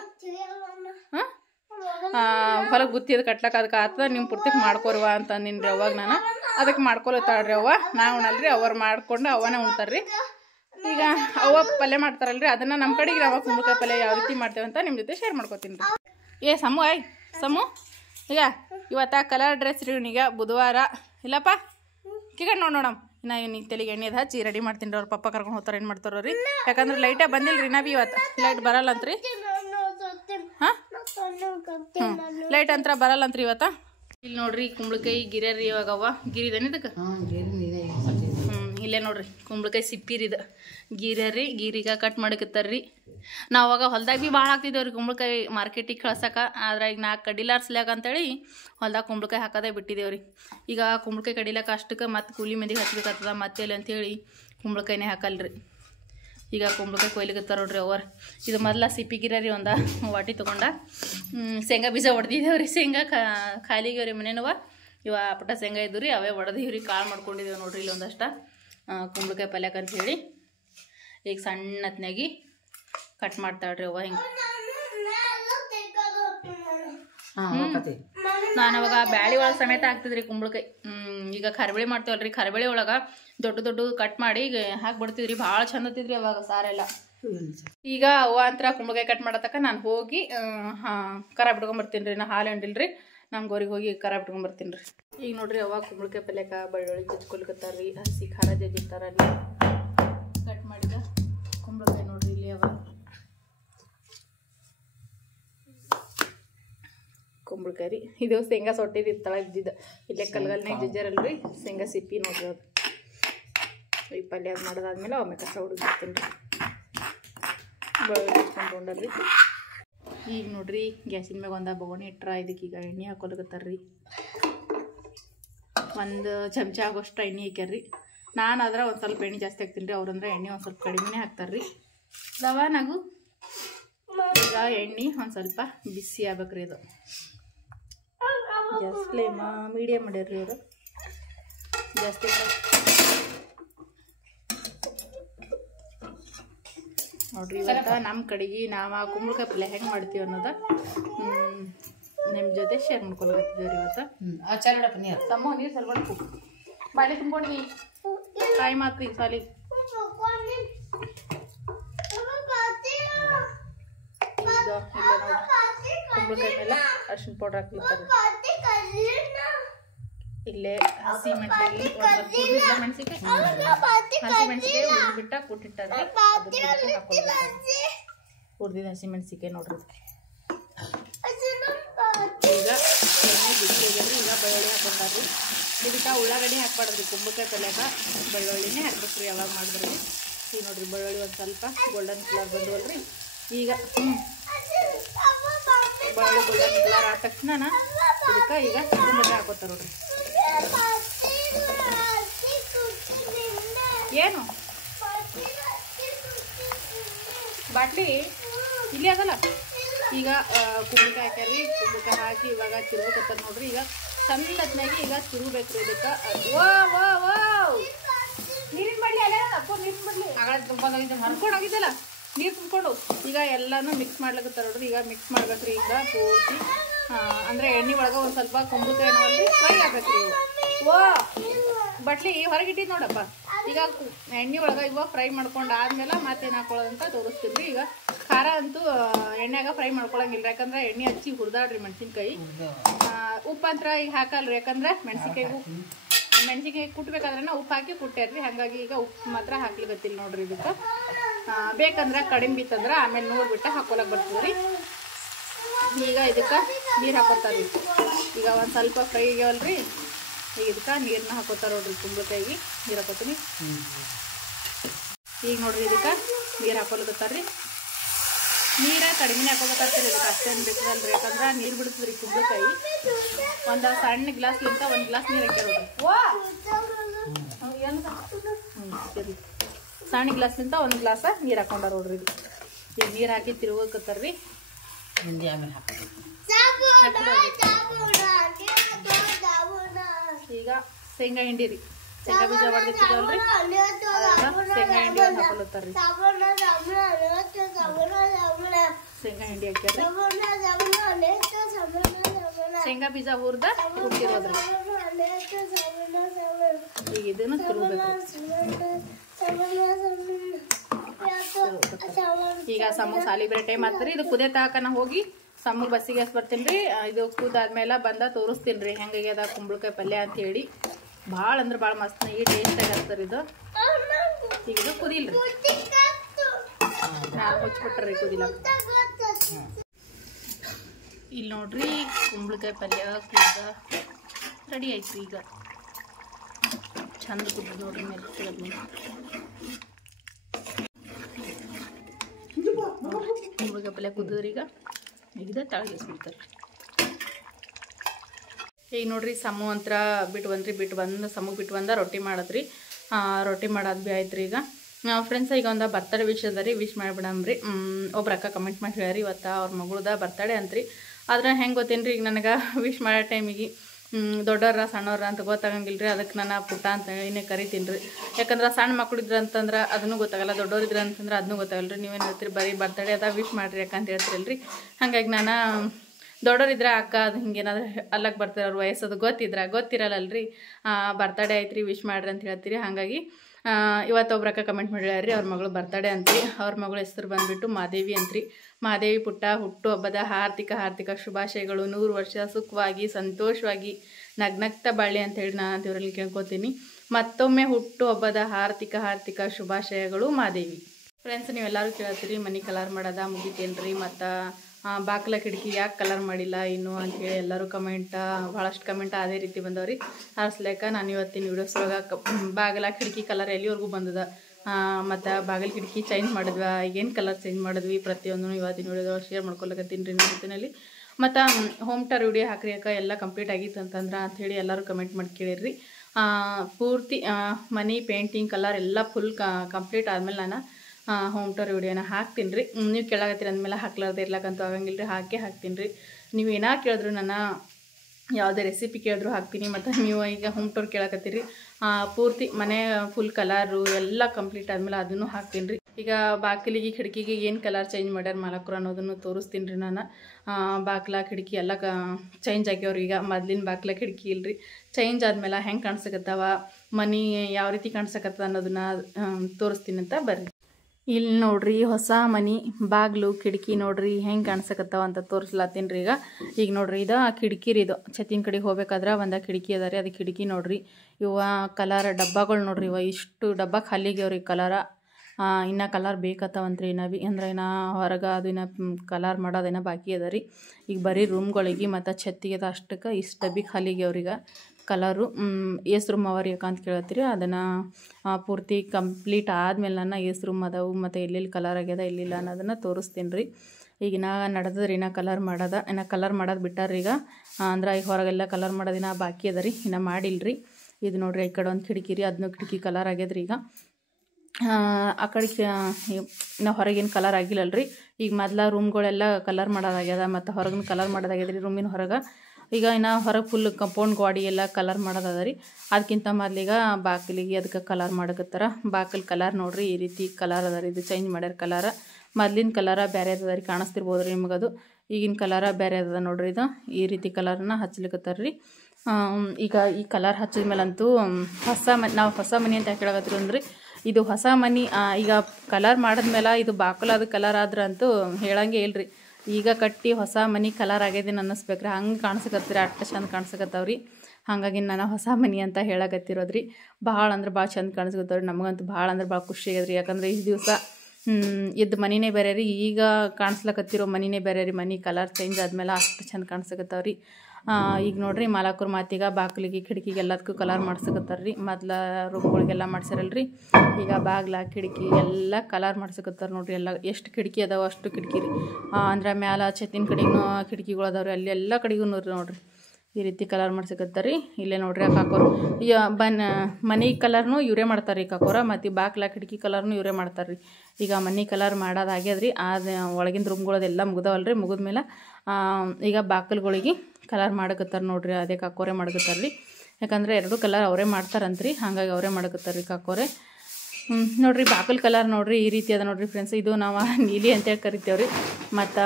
ಹೊಲಕ್ಕೆ ಗುತ್ತಿ ಅದು ಕಟ್ಲಕ್ಕೆ ಅದಕ್ಕೆ ಆಗ್ತದ, ನೀವು ಪೂರ್ತಿಗೆ ಮಾಡ್ಕೊರುವ ಅಂತ ಅಂದಿನಿ ರೀ ಅವಾಗ ನಾನು. ಅದಕ್ಕೆ ಮಾಡ್ಕೊಲತ್ತಾಳ್ರಿ ಅವ್ವ, ನಾ ಉಣಲ್ರಿ, ಅವ್ರು ಮಾಡ್ಕೊಂಡು ಅವನೇ ಉಣ್ತಾರ್ರಿ. ಈಗ ಅವ್ವ ಪಲ್ಯ ಮಾಡ್ತಾರಲ್ರಿ, ಅದನ್ನು ನಮ್ಮ ಕಡೆಗೆ ನಾವು ಕುಂಬಳಕಾಯಿ ಪಲ್ಯ ಯಾವ ರೀತಿ ಮಾಡ್ತೇವೆ ಅಂತ ನಿಮ್ಮ ಜೊತೆ ಶೇರ್ ಮಾಡ್ಕೊತೀನಿ ರೀ. ಸಮು ಸಮು ಈಗ ಇವತ್ತ ಕಲರ್ ಡ್ರೆಸ್ ರೀ ಇವನಿಗೆ ಬುಧವಾರ ಇಲ್ಲಪ್ಪ ಕಿಗಡ್ ನೋಡೋಣ. ನಾ ಇವನಿಗೆ ತಲೆಗೆ ಎಣ್ಣೆ ಹಚ್ಚಿ ರೆಡಿ ಮಾಡ್ತೀನಿ ರೀ. ಅವ್ರ ಪಪ್ಪ ಕರ್ಕೊಂಡು ಹೋಗ್ತಾರೆ, ಏನು ಮಾಡ್ತಾರೋ ರೀ. ಯಾಕಂದ್ರೆ ಲೈಟೇ ಬಂದಿಲ್ಲ ರೀ ನಾ ಬಿ ಇವತ್ತು, ಲೈಟ್ ಬರಲ್ಲ ಅಂತ್ರಿ. ಹಾಂ ಲೈಟ್ ಅಂತ ಬರಲ್ಲ ಅಂತ್ರಿ ಇವತ್ತ. ಇಲ್ಲಿ ನೋಡ್ರಿ ಕುಂಬಳಕಾಯಿ ಗಿರ್ಯಾರ ರೀ ಇವಾಗ ಅವ್ವ ಗಿರಿದೇನೆ ಇದಕ್ಕೆ. ಇಲ್ಲೇ ನೋಡ್ರಿ ಕುಂಬಳಕಾಯಿ ಸಿಪ್ಪಿರಿ ಇದು ಗೀರ್ಯಾರಿ, ಗೀರಿಗ ಕಟ್ ಮಾಡಕತ್ತಾರ್ರಿ. ನಾವು ಅವಾಗ ಹೊಲ್ದಾಗ ಭೀ ಭಾಳ ಹಾಕ್ತಿದ್ದೇವೆ ರೀ ಕುಂಬಳಕಾಯಿ ಮಾರ್ಕೆಟಿಗೆ ಕಳ್ಸಕ್ಕೆ. ಆದ್ರೆ ಈಗ 4 ಕಡಿಲಾರ್ಸ್ಲಾಗ ಅಂತೇಳಿ ಹೊಲ್ದಾಗ ಕುಂಬಳಕಾಯಿ ಹಾಕೋದೇ ಬಿಟ್ಟಿದ್ದೇವೆ ರೀ. ಈಗ ಕುಂಬಳಕಾಯಿ ಕಡಿಲಕ್ಕೆ ಅಷ್ಟಕ್ಕೆ ಮತ್ತು ಕೂಲಿ ಮಂದಿಗೆ ಹಚ್ಬೇಕಾಗ್ತದ ಮತ್ತೆಲ್ಲಿ ಅಂಥೇಳಿ ಕುಂಬಳಕಾಯಿನೇ ಹಾಕಲ್ರಿ. ಈಗ ಕುಂಬಳಕಾಯಿ ಕೊಯ್ಲಿಗತ್ತಾರ ನೋಡ್ರಿ ಅವ್ರು. ಇದು ಮೊದಲ ಸಿಪ್ಪಿ ಗಿರ್ಯಾರಿ ಒಂದು ವಾಟಿ ತೊಗೊಂಡ ಶೇಂಗಾ ಬೀಜ ಹೊಡೆದಿದ್ದೇವೆ ರೀ. ಶೇಂಗಾ ಖಾಲಿಗೆ ರೀ ಮನೇನವ ಇವ ಪುಟ್ಟ ಶೇಂಗಾ ಇದ್ದು ರೀ, ಅವೇ ಹೊಡೆದಿವಿ ರೀ, ಕಾಳು ಮಾಡ್ಕೊಂಡಿದ್ದೇವೆ ನೋಡ್ರಿ ಇಲ್ಲಿ ಒಂದಷ್ಟು ಕುಂಬಳಕಾಯಿ ಪಲ್ಯಕ್ಕೆ ಅಂತ ಹೇಳಿ. ಈಗ ಸಣ್ಣತ್ನಾಗಿ ಕಟ್ ಮಾಡ್ತಾಳ್ರಿ ಅವ್ವ ಹಿಂಗೆ. ನಾನು ಅವಾಗ ಬ್ಯಾಳಿ ಒಳಗೆ ಸಮೇತ ಹಾಕ್ತಿದ್ರಿ ಕುಂಬಳಕಾಯಿ. ಈಗ ಕರಿಬೇಳೆ ಮಾಡ್ತೇವಲ್ರಿ, ಕರಿಬೇಳೆ ಒಳಗೆ ದೊಡ್ಡ ದೊಡ್ಡ ಕಟ್ ಮಾಡಿ ಹಾಕ್ಬಿಡ್ತಿದ್ರಿ, ಭಾಳ ಚಂದ ಹತ್ತಿದ್ರಿ ಅವಾಗ ಸಾರೆಲ್ಲ. ಈಗ ಅವ್ವ ಅಂತರ ಕುಂಬಳಕಾಯಿ ಕಟ್ ಮಾಡತಕ್ಕ ನಾನು ಹೋಗಿ ಖರ ಬಿಟ್ಕೊಂಬರ್ತೀನಿ ರೀ. ನಾ ಹಾಲು ಹಿಂಡಿಲ್ರಿ, ನಮ್ಮ ಗೋರಿಗೆ ಹೋಗಿ ಖರ ಬಿಟ್ಕೊಂಬರ್ತೀನಿ ರೀ. ಈಗ ನೋಡ್ರಿ ಅವ್ವ ಕುಂಬಳಕಾಯಿ ಪಲ್ಯಕ್ಕೆ ಬೆಳ್ಳುಳ್ಳಿ ಜಜ್ಕೊಲ್ಕತ್ತಾರ್ರಿ, ಹಸಿ ಖಾರ ಜಜ್ಜಿರ್ತಾರ ಅಲ್ಲಿ ಕಟ್ ಮಾಡಿದ ಕುಂಬಳಕಾಯಿ ನೋಡ್ರಿ ಇಲ್ಲಿ ಅವ ಕುಂಬಳಕಾಯಿ ರೀ. ಇದು ಶೇಂಗಾ ಸೊಟ್ಟಿದ್ದು ತಳಗ ಬಿದ್ದಿದ್ದು ಇಲ್ಲೇ ಕಲ್ಗಲ್ನಾಗ ಜಜ್ಜಾರಲ್ರಿ ಶೇಂಗಾ ಸಿಪ್ಪಿ ನೋಡ್ರಿ. ಅದು ಈ ಪಲ್ಯ ಅದು ಮಾಡೋದಾದ್ಮೇಲೆ ಒಮ್ಮೆ ಕಸ ಹುಡುಗಿರ್ತೀನಿ ರೀ. ಬೆಳ್ಳುಳ್ಳಿ ಹಚ್ಕೊಂಡ್ರಿ. ಈಗ ನೋಡ್ರಿ ಗ್ಯಾಸಿನ ಮ್ಯಾಗ ಒಂದು ಬೊಗಣಿ ಇಟ್ರ ಇದಕ್ಕೆ ಈಗ ಎಣ್ಣೆ ಹಾಕೊಲ್ಕತ್ತಾರ್ರಿ. 1 ಚಮಚ ಆಗೋಷ್ಟು ಎಣ್ಣೆ ಹಾಕ್ಯಾರ್ರಿ. ನಾನು ಆದ್ರೆ ಒಂದು ಸ್ವಲ್ಪ ಎಣ್ಣೆ ಜಾಸ್ತಿ ಹಾಕ್ತೀನಿ ರೀ, ಅವ್ರಂದ್ರೆ ಎಣ್ಣೆ ಒಂದು ಸ್ವಲ್ಪ ಕಡಿಮೆನೇ ಹಾಕ್ತಾರ್ರಿ. ಲವಾನಾಗು ಈಗ ಎಣ್ಣೆ ಒಂದು ಸ್ವಲ್ಪ ಬಿಸಿ ಆಗ್ಬೇಕ್ರಿ. ಇದು ಗ್ಯಾಸ್ ಫ್ಲೇಮ ಮೀಡಿಯಮ್ ಮಾಡ್ಯಾರ್ರಿ ಅವರು, ಜಾಸ್ತಿ ನೋಡ್ರಿ. ಇವತ್ತು ನಮ್ಮ ಕಡೆಗೆ ನಾವು ಕುಂಬಳಕಾಯಿ ಪಲ್ಯ ಹೆಂಗೆ ಮಾಡ್ತೀವಿ ಅನ್ನೋದು ನಿಮ್ಮ ಜೊತೆ ಶೇರ್ ಮಾಡ್ಕೊಳಕತ್ತಿದ್ದೇವೆ ಇವತ್ತು. ತಮ್ಮ ನೀರು ಸಲ್ಬಡ್ಕು ಬಾಲಿ ತುಂಬ್ಕೊಂಡ್ವಿ ಕಾಯಿ ಮಾತ್ರಿ ಸಾಲಿ. ಈಗ ಇಲ್ಲ ನೋಡ್ರಿ ಕುಂಬಳಕಾಯಿ ಮೇಲೆ ಅರ್ಶಿನ ಪೌಡ್ರ್ ಹಾಕ್ಲಿರ್ತಾರೆ. ಇಲ್ಲೇ ಹಸಿ ಮೆಣಸಿಗೆ ಉಳಿದ್ಬಿಟ್ಟ ಕೂಟಿಟ್ಟಾರೆ, ಹುರಿದಿದ್ದ ಹಸಿ ಮೆಣಸಿಕಾಯಿ ನೋಡ್ರಿ. ಈಗ ಎಣ್ಣೆ ಬಿಸಿ ಆಗ್ಯಾದ್ರಿ. ಈಗ ಬೆಳ್ಳುಳ್ಳಿ ಹಾಕೊಂಡ್ರಿ. ಇದಕ್ಕೆ ಉಳ್ಳಾಗಡ್ಡಿ ಹಾಕ್ಬಾರ್ದ್ರಿ ಕುಂಬಳಕಾಯಿ ಪಲ್ಯಾಗ, ಬೆಳ್ಳುಳ್ಳಿನೇ ಹಾಕ್ಬೇಕ್ರಿ ಯಾವಾಗ ಮಾಡಿದ್ರಿ. ಈಗ ನೋಡ್ರಿ ಬೆಳ್ಳುಳ್ಳಿ ಒಂದು ಸ್ವಲ್ಪ ಗೋಲ್ಡನ್ ಕಲರ್ ಬಂದವಲ್ರಿ. ಈಗ ಬೆಳ್ಳುಳ್ಳಿ ಗೋಲ್ಡನ್ ಕಲರ್ ಆದ ತಕ್ಷಣ ಇದಕ್ಕೆ ಈಗ ಕುಂಬಳಕಾಯಿ ಹಾಕೋತಾರ ನೋಡ್ರಿ. ಏನು ಬಾಟ್ಲಿ ಇಲ್ಲಿ ಅದಲ್ಲ. ಈಗ ಕುಂಬಳಕಾಯಿ ಹಾಕ್ಯಾರ್ರಿ, ಕುಂಬಳಕಾಯಿ ಹಾಕಿ ಇವಾಗ ತಿರ್ಬೇಕತ್ತಾರ ನೋಡ್ರಿ. ಈಗ ಸಣ್ಣತ್ನಾಗಿ ಈಗ ತಿರುಗಬೇಕ್ರಿ ಇದಕ್ಕೆ. ನೀರಿನ ಬಡ್ಲಿ ಅಲ್ಲ ನೀರಿನ ಬಡ್ಲಿ ಆಗ ತುಂಬ ಹರ್ಕೊಂಡು ಹೋಗಿದ್ದಲ್ಲ ನೀರು ತುಂಬ್ಕೊಂಡು ಈಗ ಎಲ್ಲಾನು ಮಿಕ್ಸ್ ಮಾಡ್ಲಿಕತ್ತಾರ ನೋಡ್ರಿ. ಈಗ ಮಿಕ್ಸ್ ಮಾಡ್ಬೇಕ್ರಿ. ಈಗ ಪೂರ್ತಿ ಅಂದ್ರೆ ಎಣ್ಣೆ ಒಳಗೆ ಒಂದು ಸ್ವಲ್ಪ ಕುಂಬಳಕಾಯಿ ಏನವಲ್ರಿ ಫ್ರೈ ಆಗ್ಬೇಕ್ರಿ. ಇವು ಬಟ್ಲಿ ಹೊರಗಿಟ್ಟಿದ್ ನೋಡಪ್ಪ. ಈಗ ಎಣ್ಣೆ ಒಳಗೆ ಇವಾಗ ಫ್ರೈ ಮಾಡ್ಕೊಂಡು ಆದ್ಮೇಲೆ ಮತ್ತೇನು ಹಾಕೊಳ್ಳೋದಂತ ತೋರಿಸ್ತೀನಿ. ಈಗ ಖಾರ ಅಂತೂ ಎಣ್ಣೆಯಾಗ ಫ್ರೈ ಮಾಡ್ಕೊಳಂಗಿಲ್ಲ, ಯಾಕಂದ್ರೆ ಎಣ್ಣೆ ಹಚ್ಚಿ ಹುರಿದಾಡ್ರಿ ಮೆಣಸಿನ್ಕಾಯಿ. ಉಪ್ಪಂತ್ರ ಈಗ ಹಾಕಲ್ರಿ, ಯಾಕಂದ್ರೆ ಮೆಣಸಿನ್ಕಾಯಿ ಕುಟ್ಬೇಕಾದ್ರೆ ಉಪ್ಪು ಹಾಕಿ ಕುಟ್ಟ್ಯಾರ್ರಿ. ಹಾಗಾಗಿ ಈಗ ಉಪ್ಪು ಮಾತ್ರ ಹಾಕ್ಲಿಕತ್ತಿಲ್ಲ ನೋಡ್ರಿ. ಇದಕ್ಕೆ ಬೇಕಂದ್ರೆ ಕಡಿಮೆ ಬಿತ್ತಂದ್ರೆ ಆಮೇಲೆ ನೋಡ್ಬಿಟ್ಟು ಹಾಕೊಳಕ್ ಬರ್ತದ್ರಿ. ಈಗ ಇದಕ್ಕೆ ನೀರು ಹಾಕೋತಾರ್ರಿ. ಈಗ ಒಂದು ಸ್ವಲ್ಪ ಫ್ರೈ ಆಗ್ಯಾವಲ್ರಿ, ಈಗ ಇದಕ್ಕೆ ನೀರನ್ನ ಹಾಕೋತಾರ ನೋಡ್ರಿ. ಕುಂಬಳಕಾಯಿಗೆ ನೀರು ಹಾಕೋತೀನಿ. ಈಗ ನೋಡ್ರಿ ಇದಕ್ಕೆ ನೀರು ಹಾಕೊಳಕತ್ತಾರ್ರಿ. ನೀರು ಕಡಿಮೆ ಹಾಕೋಬೇಕಾಗ್ತದೆ ಇದಕ್ಕೆ, ಅಷ್ಟೇನು ಬೇಕಲ್ರಿ. ಯಾಕಂದ್ರೆ ನೀರು ಬಿಡ್ತದ್ರಿ ಕುಂಬಳಕಾಯಿ. ಒಂದು ಸಣ್ಣ ಗ್ಲಾಸ್ಲಿಂತ 1 ಗ್ಲಾಸ್ ನೀರು ಹಾಕ್ಯಾರ ನೋಡ್ರಿ. ಸರಿ, ಸಣ್ಣ ಗ್ಲಾಸ್ಲಿಂತ 1 ಗ್ಲಾಸ ನೀರು ಹಾಕೊಂಡಾರ ನೋಡ್ರಿ. ಇದು ಈಗ ನೀರು ಹಾಕಿ ತಿರುಗಕತ್ತಾರ್ರಿ. ಆಮೇಲೆ ಈಗ ಶೇಂಗಾ ಹಿಂಡಿ ರೀ, ಶೇಂಗಾ ಬೀಜ ಹೊಡೆದಿಟ್ಟಿದಲ್ರಿ, ಶೇಂಗಾ ಹಿಂಡಿ ಒಂದು ಹಾಕೊಳತ್ತಾರ್ರಿ. ಶೇಂಗಾ ಹಿಂಡಿ ಹಾಕ್ಯಾರ್ರಿ. ಶೇಂಗಾ ಬೀಜ ಹುರಿದ ಹುಟ್ಟಿರೋದ್ರಿ. ಈಗ ಇದನ್ನು ತಿರುಗಬೇಕು. ಈಗ ಸಮ್ಮಗ್ ಸಾಲಿ ಬೇರೆ ಟೈಮ್ ಆಗ್ತದ್ರಿ. ಇದು ಕುದೇ ತಾಕನ ಹೋಗಿ ಸಮ್ಮಗ್ ಬಸ್ಸಿಗೆ ಬರ್ತೀನಿ ರೀ. ಇದು ಕುದಾದ್ಮೇಲೆ ಬಂದ ತೋರಿಸ್ತೀನಿ ರೀ ಹೆಂಗಾಗ್ಯದ ಕುಂಬಳಕಾಯಿ ಪಲ್ಯ ಅಂತ ಹೇಳಿ. ಭಾಳ ಅಂದ್ರೆ ಭಾಳ ಮಸ್ತ್ ಈ ಟೇಸ್ಟ್ ಆಗತ್ತರಿ ಇದು. ಈಗ ಇದು ಕುದಿಲ್ರಿ, ನಾನು ಮುಚ್ಚಿಬಿಟ್ರಿ ಕುದಿಲ. ಇಲ್ಲಿ ನೋಡ್ರಿ ಕುಂಬಳಕಾಯಿ ಪಲ್ಯ ಕುದ ರೆಡಿ ಆಯ್ತು. ಈಗ ಚಂದ ಕುದ್ದು ನೋಡ್ರಿ ಮೇಲೆ ಕುಂಬಳಕಾಯಿ ಪಲ್ಯ ಕುದ್ರಿ. ಈಗ ತಳಗಿಸ್ಬಿಡ್ತಾರೆ. ಈಗ ನೋಡ್ರಿ ಸಮ್ಮು ಅಂತರ ಬಿಟ್ಟು ಬಂದು ಸಮ್ಮು ಬಿಟ್ಟು ಬಂದ ರೊಟ್ಟಿ ಮಾಡದ್ರಿ. ರೊಟ್ಟಿ ಮಾಡೋದು ಭೀ ಆಯ್ತು ರೀ. ಈಗ ಫ್ರೆಂಡ್ಸ್ ಈಗ ಒಂದು ಬರ್ತಡೇ ವಿಶ್ ಅದ ರೀ, ವಿಶ್ ಮಾಡಿಬಿಡಮ್ರಿ. ಒಬ್ರು ಅಕ್ಕ ಕಮೆಂಟ್ ಮಾಡಿ ಹೇಳ್ರಿ ಇವತ್ತು ಅವ್ರ ಮಗಳದ ಬರ್ತಡೇ ಅಂತ್ರಿ. ಆದ್ರೆ ಹೆಂಗೆ ಗೊತ್ತೇನು ರೀ, ಈಗ ನನಗೆ ವಿಶ್ ಮಾಡೋ ಟೈಮಿಗೆ ದೊಡ್ಡವ್ರ ಸಣ್ಣವ್ರ ಅಂತ ಗೊತ್ತಾಗಂಗಿಲ್ಲ ರೀ. ಅದಕ್ಕೆ ನಾನು ಪುಟ್ಟ ಅಂತ ಹೇಳಿನೇ ಕರಿತೀನಿ ರೀ. ಯಾಕಂದ್ರೆ ಸಣ್ಣ ಮಕ್ಕಳಿದ್ರು ಅಂತಂದ್ರೆ ಅದನ್ನೂ ಗೊತ್ತಾಗಲ್ಲ, ದೊಡ್ಡವ್ರಿದ್ರು ಅಂತಂದ್ರೆ ಅದನ್ನೂ ಗೊತ್ತಾಗಲ್ಲ ರೀ. ನೀವೇನು ಹೇಳ್ತೀರಿ ಬರೀ ಬರ್ತಡೇ ಅದ ವಿಶ್ ಮಾಡಿರಿ ಯಾಕಂತ ಹೇಳ್ತೀರಲ್ಲ ರೀ. ಹಾಗಾಗಿ ನಾನು ದೊಡ್ಡೋರಿದ್ರೆ ಅಕ್ಕ ಅದು ಹಿಂಗೇನಾದ್ರು ಅಲ್ಲಕ್ಕೆ ಬರ್ತಾರೆ, ಅವ್ರ ವಯಸ್ಸದು ಗೊತ್ತಿರಲ್ಲಲ್ರಿ. ಬರ್ತಡೇ ಆಯ್ತು ರೀ ವಿಶ್ ಮಾಡ್ರಿ ಅಂತ ಹೇಳ್ತೀರಿ. ಹಾಗಾಗಿ ಇವತ್ತು ಒಬ್ರಕ್ಕ ಕಮೆಂಟ್ ಮಾಡಿರಿ ಅವ್ರ ಮಗಳು ಬರ್ತಡೇ ಅಂತ್ರಿ. ಅವ್ರ ಮಗಳ ಹೆಸರು ಬಂದುಬಿಟ್ಟು ಮಾದೇವಿ ಅಂತ್ರಿ. ಮಾದೇವಿ ಪುಟ್ಟ ಹುಟ್ಟು ಹಬ್ಬದ ಹಾರ್ದಿಕ ಶುಭಾಶಯಗಳು. 100 ವರ್ಷ ಸುಖವಾಗಿ ಸಂತೋಷವಾಗಿ ನಗ್ನಗ್ತಾ ಬಾಳಿ ಅಂತ ಹೇಳಿ ನಾನು ದೇವರಲ್ಲಿ ಕೇಳ್ಕೊತೀನಿ. ಮತ್ತೊಮ್ಮೆ ಹುಟ್ಟು ಹಬ್ಬದ ಹಾರ್ದಿಕ ಶುಭಾಶಯಗಳು ಮಾದೇವಿ. ಫ್ರೆಂಡ್ಸ್ ನೀವೆಲ್ಲರೂ ಕೇಳ್ತೀರಿ ಮನೆ ಕಲರ್ ಮಾಡೋದ ಮುಗಿತೇನ್ರಿ, ಮತ್ತು ಬಾಗಿಲ ಕಿಟಕಿ ಯಾಕೆ ಕಲರ್ ಮಾಡಿಲ್ಲ ಇನ್ನು ಅಂಥೇಳಿ ಎಲ್ಲರೂ ಭಾಳಷ್ಟು ಕಮೆಂಟ್ ಅದೇ ರೀತಿ ಬಂದವ್ರಿ. ಅರ್ಸ್ಲೇಕ ನಾನು ಇವತ್ತಿನ ವೀಡಿಯೋಸ್ ಒಳಗೆ ಬಾಗಿಲ ಕಿಟಕಿ ಕಲರ್ ಎಲ್ಲಿವರೆಗೂ ಬಂದದ, ಮತ್ತು ಬಾಗಿಲ ಕಿಟಕಿ ಚೇಂಜ್ ಮಾಡಿದ್ವಿ, ಏನು ಕಲರ್ ಚೇಂಜ್ ಮಾಡಿದ್ವಿ ಪ್ರತಿಯೊಂದು ಇವತ್ತಿನ ವೀಡಿಯೋದಾಗ ಶೇರ್ ಮಾಡ್ಕೊಳಕತ್ತೀನಿ ರೀ ನನ್ನ ಜೊತೆಯಲ್ಲಿ. ಮತ್ತು ಹೋಮ್ ಟರ್ ವಿಡಿಯೋ ಹಾಕ್ರಿ ಅಕ್ಕ ಎಲ್ಲ ಕಂಪ್ಲೀಟ್ ಆಗಿತ್ತು ಅಂತಂದ್ರೆ ಅಂಥೇಳಿ ಎಲ್ಲರೂ ಕಮೆಂಟ್ ಮಾಡಿ ಕೇಳಿರಿ. ಪೂರ್ತಿ ಮನಿ ಪೇಂಟಿಂಗ್ ಕಲರ್ ಎಲ್ಲ ಫುಲ್ ಕಂಪ್ಲೀಟ್ ಆದಮೇಲೆ ನಾನು ಹೋಮ್ ಟೂರ್ ವಿಡಿಯೋನ ಹಾಕ್ತೀನಿ ರೀ. ನೀವು ಕೇಳಾಕತ್ತೀರಿ ಅಂದಮೇಲೆ ಹಾಕ್ಲಾರ್ದೆ ಇರ್ಲಕ್ಕಂತೂ ಆಗಂಗಿಲ್ಲ ರೀ, ಹಾಕ್ತೀನಿ ರೀ. ನೀವು ಏನೋ ಕೇಳಿದ್ರು ನಾನು ಯಾವುದೇ ರೆಸಿಪಿ ಕೇಳಿದ್ರು ಹಾಕ್ತೀನಿ. ಮತ್ತು ನೀವು ಈಗ ಹೋಮ್ ಟೂರ್ ಕೇಳಾಕತ್ತೀರಿ, ಪೂರ್ತಿ ಮನೆ ಫುಲ್ ಕಲರು ಎಲ್ಲ ಕಂಪ್ಲೀಟ್ ಆದಮೇಲೆ ಅದನ್ನು ಹಾಕ್ತೀನಿ ರೀ. ಈಗ ಬಾಗಿಲಿಗೆ ಕಿಟಕಿಗೆ ಏನು ಕಲರ್ ಚೇಂಜ್ ಮಾಡ್ಯಾರ ಮಾಲಕರು ಅನ್ನೋದನ್ನು ತೋರಿಸ್ತೀನಿ ರೀ. ನಾನು ಬಾಗಿಲ ಕಿಟಕಿ ಎಲ್ಲ ಚೇಂಜ್ ಆಗ್ಯಾವ್ರಿ. ಈಗ ಮೊದ್ಲಿನ ಬಾಗಿಲ ಕಿಟಕಿ ಇಲ್ರಿ, ಚೇಂಜ್ ಆದಮೇಲೆ ಹೆಂಗೆ ಕಾಣಿಸಕತ್ತಾವ, ಮನೆ ಯಾವ ರೀತಿ ಕಾಣಿಸಕತ್ತದ ಅನ್ನೋದನ್ನ ತೋರಿಸ್ತೀನಿ ಅಂತ ಬರ್ರಿ. ಇಲ್ಲಿ ನೋಡ್ರಿ ಹೊಸ ಮನಿ ಬಾಗ್ಲು ಕಿಟಕಿ ನೋಡ್ರಿ ಹೆಂಗೆ ಕಾಣಿಸಕತ್ತಾವ ಅಂತ ತೋರಿಸ್ಲತ್ತೀನಿ ರೀ. ಈಗ ನೋಡ್ರಿ ಇದು ಕಿಟಕಿ ರೀ, ಇದು ಛತ್ತಿನ ಕಡೆಗೆ ಹೋಗ್ಬೇಕಾದ್ರೆ ಒಂದು ಕಿಟಕಿ ಅದ ರೀ, ಅದು ಕಿಟಕಿ ನೋಡ್ರಿ. ಇವ ಕಲರ್ ಡಬ್ಬಗಳು ನೋಡ್ರಿ, ಇಷ್ಟು ಡಬ್ಬ ಖಾಲಿಗ್ಯಾವ್ರಿ ಕಲರ. ಇನ್ನು ಕಲರ್ ಬೇಕತ್ತವಂತ್ರಿ ಅಂದ್ರೆ ಇನ್ನು ಹೊರಗೆ ಅದು ಇನ್ನು ಕಲರ್ ಮಾಡೋದೇನೋ ಬಾಕಿ ಅದ ರೀ. ಈಗ ಬರೀ ರೂಮ್ಗಳಿಗೆ ಮತ್ತು ಛತ್ತಿಗೆ ಅದ ಅಷ್ಟಕ್ಕೆ ಇಷ್ಟು ಡಬ್ಬಿ ಖಾಲಿಗ್ಯಾವ್ರೀಗ ಕಲರು. ಏಸ್ ರೂಮ್ ಅವ ರೀ ಯಾಕಂತ ಕೇಳತ್ತೀರಿ, ಅದನ್ನು ಪೂರ್ತಿ ಕಂಪ್ಲೀಟ್ ಆದಮೇಲೆ ನಾನು ಏಸ್ ರೂಮ್ ಅದಾವು ಮತ್ತು ಎಲ್ಲೆಲ್ಲಿ ಕಲರ್ ಆಗ್ಯದ ಎಲ್ಲಿಲ್ಲ ಅನ್ನೋದನ್ನು ತೋರಿಸ್ತೀನಿ ರೀ. ಈಗ ನಡೆದ್ರಿ ಕಲರ್ ಮಾಡೋದು ಬಿಟ್ಟಾರ್ರಿ ಈಗ. ಅಂದ್ರೆ ಈಗ ಹೊರಗೆಲ್ಲ ಕಲರ್ ಮಾಡೋದಿನ ಬಾಕಿ ಅದ ರೀ, ಇನ್ನು ಮಾಡಿಲ್ರಿ. ಇದು ನೋಡ್ರಿ ಈ ಕಡೆ ಒಂದು ಕಿಟಕಿ ರೀ, ಅದನ್ನೂ ಕಿಟಕಿ ಕಲರ್ ಆಗ್ಯದ್ರಿ. ಈಗ ಆ ಕಡೆ ಇನ್ನು ಹೊರಗೇನು ಕಲರ್ ಆಗಿಲ್ಲಲ್ರಿ. ಈಗ ಮೊದಲ ರೂಮ್ಗಳೆಲ್ಲ ಕಲರ್ ಮಾಡೋದಾಗ್ಯದ ಮತ್ತು ಹೊರಗಿನ ಕಲರ್ ಮಾಡೋದಾಗ್ಯದ ರೀ ರೂಮಿನ ಹೊರಗೆ. ಈಗ ಇನ್ನು ಹೊರಗೆ ಫುಲ್ ಕಂಪೌಂಡ್ ಗಾಡಿ ಎಲ್ಲ ಕಲರ್ ಮಾಡೋದದ ರೀ. ಅದಕ್ಕಿಂತ ಮೊದಲಿಗೆ ಬಾಗಿಲಿಗೆ ಅದಕ್ಕೆ ಕಲರ್ ಮಾಡಕತ್ತಾರ. ಬಾಗಿಲು ಕಲರ್ ನೋಡ್ರಿ ಈ ರೀತಿ ಕಲರ್ ಅದ ರೀ, ಇದು ಚೇಂಜ್ ಮಾಡ್ಯಾರ ಕಲರ. ಮೊದ್ಲಿನ ಕಲರ ಬೇರೆ ಅದ ರೀ, ಕಾಣಿಸ್ತಿರ್ಬೋದು ರೀ ನಿಮಗದು. ಈಗಿನ ಕಲರ ಬೇರೆ ಅದ ನೋಡ್ರಿ, ಇದು ಈ ರೀತಿ ಕಲರನ್ನ ಹಚ್ಲಿಕತ್ತಾರ ರೀ. ಈಗ ಈ ಕಲರ್ ಹಚ್ಚಿದ ಮೇಲಂತೂ ನಾವು ಹೊಸ ಮನೆ ಅಂತ ಕೇಳಕತ್ತೀವಿ ಅಂದ್ರೆ ಇದು ಹೊಸ ಮನೆ. ಈಗ ಕಲರ್ ಮಾಡಿದ್ಮೇಲೆ ಇದು ಬಾಕಲು ಅದು ಕಲರ್ ಆದ್ರಂತೂ ಹೇಳಂಗೆ ಇಲ್ರಿ. ಈಗ ಕಟ್ಟಿ ಹೊಸ ಮನೆ ಕಲರ್ ಆಗ್ಯದೇನು ಅನ್ನಿಸ್ಬೇಕ್ರಿ, ಹಂಗೆ ಕಾಣಿಸಕತ್ತೀರಿ, ಅಷ್ಟು ಚಂದ ಕಾಣಿಸಕತ್ತಾವ್ರಿ. ಹಾಗಾಗಿ ನಾನು ಹೊಸ ಮನೆ ಅಂತ ಹೇಳಕತ್ತಿರೋದ್ರಿ. ಭಾಳ ಅಂದ್ರೆ ಭಾಳ ಚಂದ ಕಾಣಿಸ್ಕತ್ತವ್ರಿ. ನಮಗಂತೂ ಭಾಳ ಅಂದ್ರೆ ಭಾಳ ಖುಷಿ ಆಗ್ಯದ್ರಿ. ಯಾಕಂದ್ರೆ ಈ ದಿವಸ ಇದ್ದ ಮನಿನೇ ಬೇರೆ ರೀ, ಈಗ ಕಾಣಿಸ್ಲಕತ್ತಿರೋ ಮನಿನೇ ಬೇರೆ ರೀ. ಮನೆ ಕಲರ್ ಚೇಂಜ್ ಆದ್ಮೇಲೆ ಅಷ್ಟು ಚಂದ ಕಾಣಿಸಕತ್ತಾವ ರೀ. ಈಗ ನೋಡ್ರಿ ಮಾಲಾಕುರ್ ಮಾತೀಗ ಬಾಗಿಲಿಗೆ ಕಿಟಕಿಗೆ ಎಲ್ಲದಕ್ಕೂ ಕಲರ್ ಮಾಡ್ಸಕತ್ತಾರ ರೀ. ಮೊದ್ಲ ರೂಮ್ಗಳಿಗೆಲ್ಲ ಮಾಡ್ಸಾರಲ್ರಿ, ಈಗ ಬಾಗ್ಲ ಕಿಟಕಿ ಎಲ್ಲ ಕಲರ್ ಮಾಡ್ಸಕತ್ತಾರ ನೋಡ್ರಿ. ಎಲ್ಲ ಎಷ್ಟು ಕಿಟಕಿ ಅದಾವ ಅಷ್ಟು ಕಿಟಕಿ ರೀ. ಅಂದ್ರೆ ಮ್ಯಾಲ ಛತ್ತಿನ ಕಡೆಗೂ ಕಿಟಕಿಗಳು ಅದಾವ್ರಿ, ಅಲ್ಲಿ ಎಲ್ಲ ಕಡೆಗೂ ನೋಡ್ರಿ ಈ ರೀತಿ ಕಲರ್ ಮಾಡ್ಸಕತ್ತಾರ ರೀ. ಇಲ್ಲೇ ನೋಡ್ರಿ ಕಾಕೋರು ಮನೆ ಕಲರ್ನು ಇವರೇ ಮಾಡ್ತಾರೆ ರೀ ಕಾಕೋರ, ಮತ್ತು ಬಾಗ್ಲ ಕಿಟಕಿ ಕಲರ್ನು ಇವರೇ ಮಾಡ್ತಾರೆ ರೀ. ಈಗ ಮನೆ ಕಲರ್ ಮಾಡೋದು ಆಗ್ಯದ್ರಿ. ಅದು ಒಳಗಿನ ರೂಮ್ಗಳದೆಲ್ಲ ಮುಗ್ದವಲ್ರಿ. ಮುಗಿದ್ಮೇಲೆ ಈಗ ಬಾಗಿಲುಗಳಿಗೆ ಕಲರ್ ಮಾಡಕತ್ತಾರ ನೋಡ್ರಿ. ಅದೇ ಕಾಕೋರೆ ಮಾಡಕತ್ತಾರ ರೀ. ಯಾಕಂದ್ರೆ ಎರಡು ಕಲರ್ ಅವರೇ ಮಾಡ್ತಾರಂತ್ರಿ, ಹಾಗಾಗಿ ಅವರೇ ಮಾಡಕತ್ತಾರ ರೀ ಕಾಕೋರೆ. ನೋಡ್ರಿ ಬಾಗಿಲು ಕಲರ್ ನೋಡ್ರಿ ಈ ರೀತಿ ಅದ ನೋಡ್ರಿ ಫ್ರೆಂಡ್ಸ್. ಇದು ನಾವು ನೀಲಿ ಅಂತೇಳಿ ಕರಿತೇವ್ರಿ. ಮತ್ತು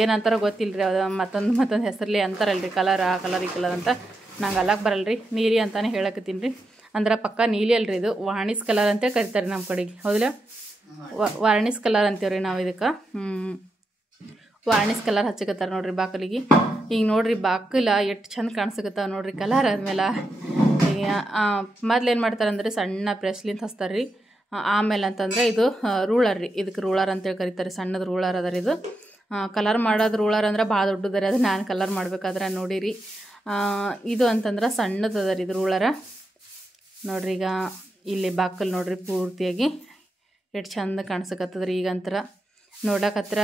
ಏನಂತಾರ ಗೊತ್ತಿಲ್ಲ ರೀ, ಅದು ಮತ್ತೊಂದು ಹೆಸರಲ್ಲಿ ಅಂತಾರಲ್ರಿ ಕಲರ್, ಆ ಕಲರ್ ಈ ಕಲರ್ ಅಂತ. ನಂಗೆ ಅಲ್ಲಕ್ಕೆ ಬರಲ್ರಿ, ನೀಲಿ ಅಂತಾನೆ ಹೇಳಕತ್ತೀನಿ ರೀ. ಅಂದ್ರೆ ಪಕ್ಕ ನೀಲಿ ಅಲ್ರಿ, ಇದು ವಾರ್ನಿಸ್ ಕಲರ್ ಅಂತೇಳಿ ಕರಿತಾರೆ ನಮ್ಮ ಕಡೆಗೆ. ಹೌದಿಲ್ಲ, ವಾರ್ನಿಸ್ ಕಲರ್ ಅಂತೇವ್ರಿ ನಾವು ಇದಕ್ಕೆ. ವಾರ್ನಿಸ್ ಕಲರ್ ಹಚ್ಚಕತ್ತಾರ ನೋಡ್ರಿ ಬಾಗಿಲಿಗೆ. ಈಗ ನೋಡ್ರಿ ಬಾಗಿಲ ಎಷ್ಟು ಚಂದ ಕಾಣಿಸಕತ್ತಾವ ನೋಡ್ರಿ ಕಲರ್ ಆದ್ಮೇಲೆ. ಈಗ ಮೊದ್ಲೇನು ಮಾಡ್ತಾರಂದ್ರೆ ಸಣ್ಣ ಪ್ರೆಸ್ಲಿಂತ ಹಚ್ತಾರೆ ರೀ. ಆಮೇಲೆ ಅಂತಂದರೆ ಇದು ರೂಳರ್ ರೀ, ಇದಕ್ಕೆ ರೂಳರ್ ಅಂತೇಳಿ ಕರೀತಾರೆ. ಸಣ್ಣದು ರೂಳರ್ ಅದ ರೀ ಇದು. ಕಲರ್ ಮಾಡೋದು ರೂಳರ್ ಅಂದ್ರೆ ಭಾಳ ದೊಡ್ಡದ ರೀ, ಅದು ನಾನು ಕಲರ್ ಮಾಡ್ಬೇಕಾದ್ರೆ ನೋಡಿರಿ. ಇದು ಅಂತಂದ್ರೆ ಸಣ್ಣದು ಅದ ರೀ ಇದು ರೂಳರ. ನೋಡ್ರಿ ಈಗ ಇಲ್ಲಿ ಬಾಕಲ್ ನೋಡ್ರಿ ಪೂರ್ತಿಯಾಗಿ ಎಷ್ಟು ಚಂದ ಕಾಣಿಸಕತ್ತದ್ರಿ. ಈಗಂತರ ನೋಡ್ಲಕ್ಕತ್ರ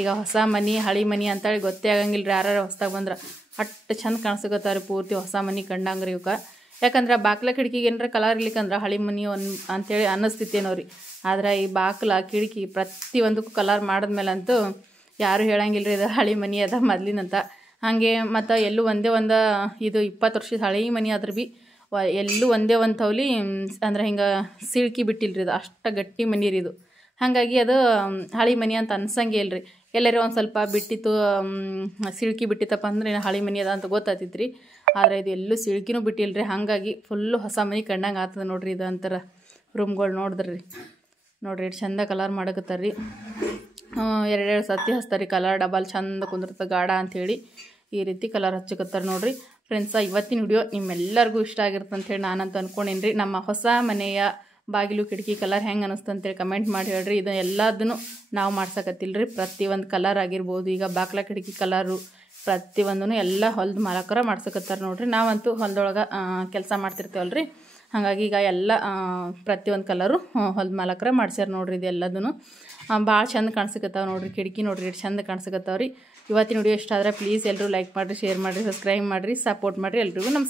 ಈಗ ಹೊಸ ಮನೆ ಹಳೆ ಮನೆ ಅಂತೇಳಿ ಗೊತ್ತೇ ಆಗಂಗಿಲ್ಲ ರೀ. ಯಾರು ಹೊಸ್ದಾಗಿ ಬಂದ್ರೆ ಅಷ್ಟು ಚಂದ ಕಾಣಿಸಕತ್ತಾರೆ ಪೂರ್ತಿ ಹೊಸ ಮನೆ ಕಂಡಂಗ್ರಿ ಇವಕ್ಕೆ. ಯಾಕಂದ್ರೆ ಬಾಕ್ಲ ಕಿಟಕಿಗೆ ಏನಾರ ಕಲರ್ ಇರ್ಲಿಕ್ಕಂದ್ರೆ ಹಳೆ ಮನೆ ಅಂತೇಳಿ ಅನ್ನಿಸ್ತೈತೇನೋ ರೀ. ಆದ್ರೆ ಈ ಬಾಕ್ಲ ಕಿಟಕಿ ಪ್ರತಿಯೊಂದಕ್ಕೂ ಕಲರ್ ಮಾಡಿದ್ಮೇಲೆ ಅಂತೂ ಯಾರು ಹೇಳಂಗಿಲ್ಲ ರೀ ಇದು ಹಳೆ ಮನೆ ಅದ ಮೊದ್ಲಿನಂತ. ಹಾಗೆ ಮತ್ತು ಎಲ್ಲೂ ಒಂದೇ ಇದು 20 ವರ್ಷದ ಹಳೆ ಮನೆ ಆದ್ರೆ ಭೀ ಎಲ್ಲೂ ಒಂದೇ ಒಂದು ತವಲಿ ಅಂದ್ರೆ ಹಿಂಗೆ ಸಿಳ್ಕಿ ಬಿಟ್ಟಿಲ್ರಿ, ಇದು ಅಷ್ಟು ಗಟ್ಟಿ ಮನೆ ರೀ ಇದು. ಹಾಗಾಗಿ ಅದು ಹಳೆ ಮನೆ ಅಂತ ಅನ್ಸಂಗೆ ಇಲ್ರಿ. ಎಲ್ಲರೂ ಒಂದು ಸ್ವಲ್ಪ ಬಿಟ್ಟಿತ್ತು, ಸಿಳ್ಕಿ ಬಿಟ್ಟಿತ್ತಪ್ಪ ಅಂದ್ರೆ ಹಳೆ ಮನೆ ಅದ ಅಂತ ಗೊತ್ತಾಗ್ತಿತ್ತು ರೀ. ಆದರೆ ಇದು ಎಲ್ಲೂ ಸಿಳ್ಕಿನೂ ಬಿಟ್ಟಿಲ್ರಿ. ಹಾಗಾಗಿ ಫುಲ್ಲು ಹೊಸ ಮನೆ ಕಂಡಂಗೆ ಆಗ್ತದೆ ನೋಡ್ರಿ. ಇದು ಅಂತಾರೆ ರೂಮ್ಗಳು ನೋಡಿದ್ರಿ ನೋಡ್ರಿ ಎಷ್ಟು ಚಂದ ಕಲರ್ ಮಾಡಕತ್ತಾರ ರೀ. ಎರಡೆರಡು ಸತಿ ಹಚ್ತಾರೆ ರೀ ಕಲರ್, ಡಬಲ್ ಚಂದ ಕುಂದಿರ್ತದೆ ಗಾಢ ಅಂಥೇಳಿ ಈ ರೀತಿ ಕಲರ್ ಹಚ್ಚಕತ್ತಾರೆ ನೋಡ್ರಿ. ಫ್ರೆಂಡ್ಸ, ಇವತ್ತಿನ ವಿಡಿಯೋ ನಿಮ್ಮೆಲ್ಲರಿಗೂ ಇಷ್ಟ ಆಗಿರುತ್ತೆ ಅಂಥೇಳಿ ನಾನಂತ ಅಂದ್ಕೊಂಡೇನಿ ರೀ. ನಮ್ಮ ಹೊಸ ಮನೆಯ ಬಾಗಿಲು ಕಿಟಕಿ ಕಲರ್ ಹೆಂಗೆ ಅನ್ನಿಸ್ತು ಅಂತೇಳಿ ಕಮೆಂಟ್ ಮಾಡಿ ಹೇಳ್ರಿ. ಇದು ಎಲ್ಲದನ್ನು ನಾವು ಮಾಡ್ಸಕತ್ತಿಲ್ಲ ರೀ. ಪ್ರತಿಯೊಂದು ಕಲರ್ ಆಗಿರ್ಬೋದು, ಈಗ ಬಾಕ್ಲ ಕಿಟಕಿ ಕಲರು ಪ್ರತಿಯೊಂದೂ ಎಲ್ಲ ಹೊಲ್ದು ಮಾಲಕರ ಮಾಡ್ಸಕತ್ತಾರೆ ನೋಡ್ರಿ. ನಾವಂತೂ ಹೊಲದೊಳಗೆ ಕೆಲಸ ಮಾಡ್ತಿರ್ತೇವಲ್ರಿ, ಹಾಗಾಗಿ ಈಗ ಎಲ್ಲ ಪ್ರತಿಯೊಂದು ಕಲರು ಹೊಲ್ದು ಮಾಲಕರ ಮಾಡ್ಸ್ಯಾರ ನೋಡ್ರಿ. ಇದು ಎಲ್ಲದೂ ಭಾಳ ಚಂದ ಕಾಣಿಸಕತ್ತಾವ ನೋಡ್ರಿ. ಕಿಟಕಿ ನೋಡ್ರಿ ಎಷ್ಟು ಚಂದ ಕಾಣಿಸಕತ್ತಾವ ರೀ. ಇವತ್ತಿನ ವಿಡಿಯೋ ಇಷ್ಟ ಆದರೆ ಪ್ಲೀಸ್ ಎಲ್ಲರೂ ಲೈಕ್ ಮಾಡಿರಿ, ಶೇರ್ ಮಾಡಿರಿ, ಸಬ್ಸ್ಕ್ರೈಬ್ ಮಾಡಿರಿ, ಸಪೋರ್ಟ್ ಮಾಡಿರಿ. ಎಲ್ರಿಗೂ ನಮಸ್ಕಾರ.